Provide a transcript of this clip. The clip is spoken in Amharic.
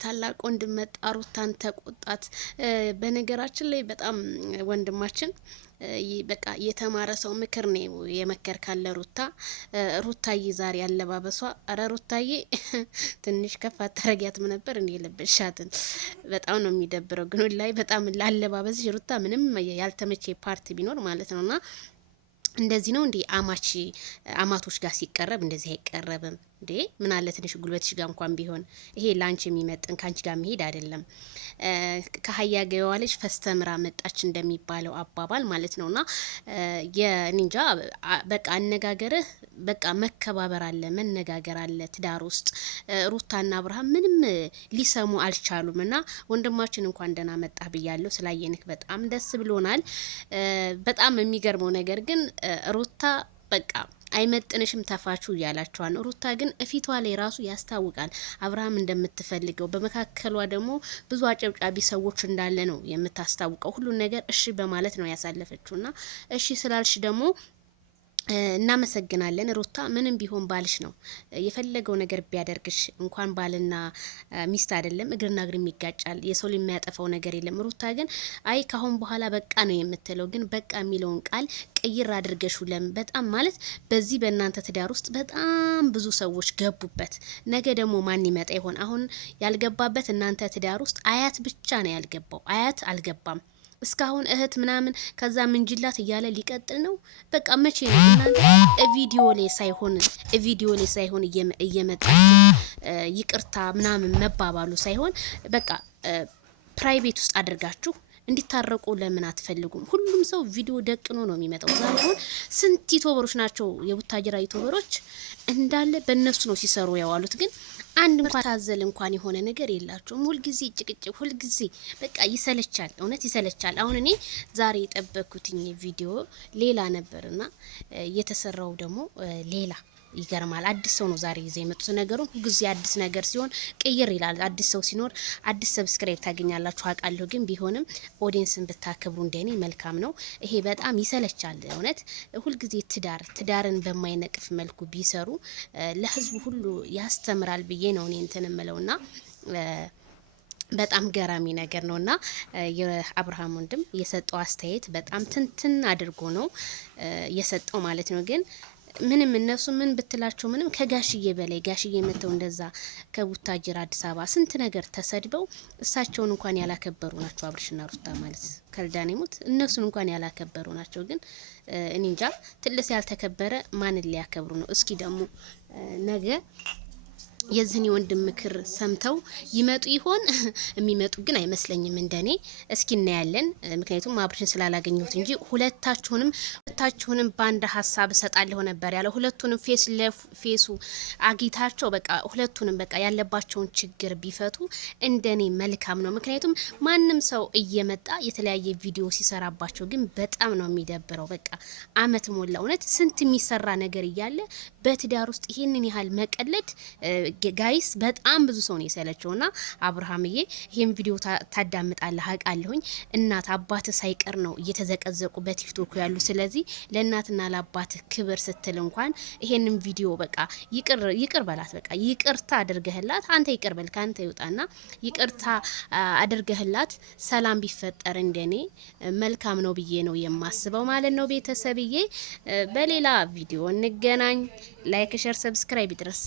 ታላቅ ወንድም መጣ ሩታን ተቆጣት። በነገራችን ላይ በጣም ወንድማችን በቃ የተማረ ሰው ምክር ነው የመከር ካለ ሩታዬ ዛሬ አለባበሷ አረ ሩታዬ ትንሽ ከፍ አታረጊያትም ነበር እንዴ? ለበሻትን በጣም ነው የሚደብረው። ግን ላይ በጣም ላለባበስሽ ሩታ ምንም ያልተመቼ ፓርቲ ቢኖር ማለት ነውና እንደዚህ ነው እንዴ? አማቶች ጋር ሲቀረብ እንደዚህ አይቀረብም እንዴ? ምን አለ ትንሽ ጉልበትሽ ጋር እንኳን ቢሆን ይሄ ላንቺ የሚመጥን ካንቺ ጋር መሄድ አይደለም። ከሀያ ገዋለች ፈስተምራ መጣች እንደሚባለው አባባል ማለት ነውና የኒንጃ በቃ አነጋገርህ በቃ መከባበር አለ፣ መነጋገር አለ ትዳር ውስጥ። ሩታና አብርሃም ምንም ሊሰሙ አልቻሉም። እና ወንድማችን እንኳን ደህና መጣህ ብያለሁ። ስላየንክ በጣም ደስ ብሎናል። በጣም የሚገርመው ነገር ግን ሩታ በቃ አይመጥንሽም ተፋቹ እያላችኋል። ሩታ ግን እፊቷ ላይ ራሱ ያስታውቃል አብርሃም እንደምትፈልገው። በመካከሏ ደግሞ ብዙ አጨብጫቢ ሰዎች እንዳለ ነው የምታስታውቀው። ሁሉን ነገር እሺ በማለት ነው ያሳለፈችውና እሺ ስላልሽ ደግሞ እናመሰግናለን። ሩታ ምንም ቢሆን ባልሽ ነው። የፈለገው ነገር ቢያደርግሽ እንኳን ባልና ሚስት አይደለም እግርና እግር ይጋጫል። የሰው የሚያጠፋው ነገር የለም። ሩታ ግን አይ ካሁን በኋላ በቃ ነው የምትለው። ግን በቃ የሚለውን ቃል ቅይር አድርገሽ በጣም ማለት በዚህ በእናንተ ትዳር ውስጥ በጣም ብዙ ሰዎች ገቡበት። ነገ ደግሞ ማን ይመጣ ይሆን? አሁን ያልገባበት እናንተ ትዳር ውስጥ አያት ብቻ ነው ያልገባው። አያት አልገባም እስካሁን እህት ምናምን ከዛ ምንጅላት እያለ ሊቀጥል ነው። በቃ መቼ ነው እናንተ ቪዲዮ ላይ ሳይሆን እየመጣ ይቅርታ ምናምን መባባሉ ሳይሆን በቃ ፕራይቬት ውስጥ አድርጋችሁ እንዲታረቁ ለምን አትፈልጉም? ሁሉም ሰው ቪዲዮ ደቅኖ ነው የሚመጣው። ዛሬ አሁን ስንት ዩቲዩበሮች ናቸው የቡታጅራ ዩቲዩበሮች እንዳለ በእነሱ ነው ሲሰሩ ያዋሉት። ግን አንድ እንኳን ታዘል እንኳን የሆነ ነገር የላቸውም። ሁልጊዜ ጭቅጭቅ፣ ሁልጊዜ በቃ ይሰለቻል፣ እውነት ይሰለቻል። አሁን እኔ ዛሬ የጠበኩትኝ ቪዲዮ ሌላ ነበርና የተሰራው ደግሞ ሌላ ይገርማል። አዲስ ሰው ነው ዛሬ ይዘው የመጡት። ነገሩን ሁልጊዜ አዲስ ነገር ሲሆን ቅይር ይላል። አዲስ ሰው ሲኖር አዲስ ሰብስክራይብ ታገኛላችሁ አውቃለሁ። ግን ቢሆንም ኦዲየንስን ብታከብሩ እንደኔ መልካም ነው። ይሄ በጣም ይሰለቻል እውነት። ሁልጊዜ ትዳርን በማይነቅፍ መልኩ ቢሰሩ ለህዝቡ ሁሉ ያስተምራል ብዬ ነው እኔ እንትን እምለውና በጣም ገራሚ ነገር ነውና የአብርሃም ወንድም የሰጠው አስተያየት በጣም ትንትን አድርጎ ነው የሰጠው ማለት ነው። ግን ምንም እነሱ ምን ብትላቸው ምንም ከጋሽዬ በላይ ጋሽዬ መተው እንደዛ ከቡታጅራ አዲስ አበባ ስንት ነገር ተሰድበው እሳቸውን እንኳን ያላከበሩ ናቸው። አብርሽና ሩታ ማለት ከልዳኔ ሞት እነሱን እንኳን ያላከበሩ ናቸው። ግን እኔ እንጃ ትልስ ያልተከበረ ማንን ሊያከብሩ ነው? እስኪ ደግሞ ነገ የዚህን የወንድም ምክር ሰምተው ይመጡ ይሆን? የሚመጡ ግን አይመስለኝም እንደኔ። እስኪ እናያለን። ምክንያቱም አብርሽን ስላላገኘሁት እንጂ ሁለታችሁንም በአንድ ሀሳብ እሰጣለሁ ነበር ያለው። ሁለቱንም ፌስ ለፌሱ አግኝታቸው በቃ ሁለቱንም በቃ ያለባቸውን ችግር ቢፈቱ እንደኔ መልካም ነው። ምክንያቱም ማንም ሰው እየመጣ የተለያየ ቪዲዮ ሲሰራባቸው ግን በጣም ነው የሚደብረው። በቃ አመት ሞላ እውነት ስንት የሚሰራ ነገር እያለ በትዳር ውስጥ ይሄንን ያህል መቀለድ ጋይስ በጣም ብዙ ሰው ነው የሰለቸውና አብርሃምዬ ይሄን ቪዲዮ ታዳምጣለህ አውቃለሁኝ። እናት አባት ሳይቀር ነው እየተዘቀዘቁ በቲክቶክ ያሉ። ስለዚህ ለእናትና ለአባት ክብር ስትል እንኳን ይሄንን ቪዲዮ በቃ ይቅር በላት። በቃ ይቅርታ አድርገህላት አንተ ይቅር በል ካንተ ይውጣና ይቅርታ አድርገህላት ሰላም ቢፈጠር እንደኔ መልካም ነው ብዬ ነው የማስበው ማለት ነው። ቤተሰብዬ በሌላ ቪዲዮ እንገናኝ። ላይክ፣ ሼር፣ ሰብስክራይብ ይድረስ።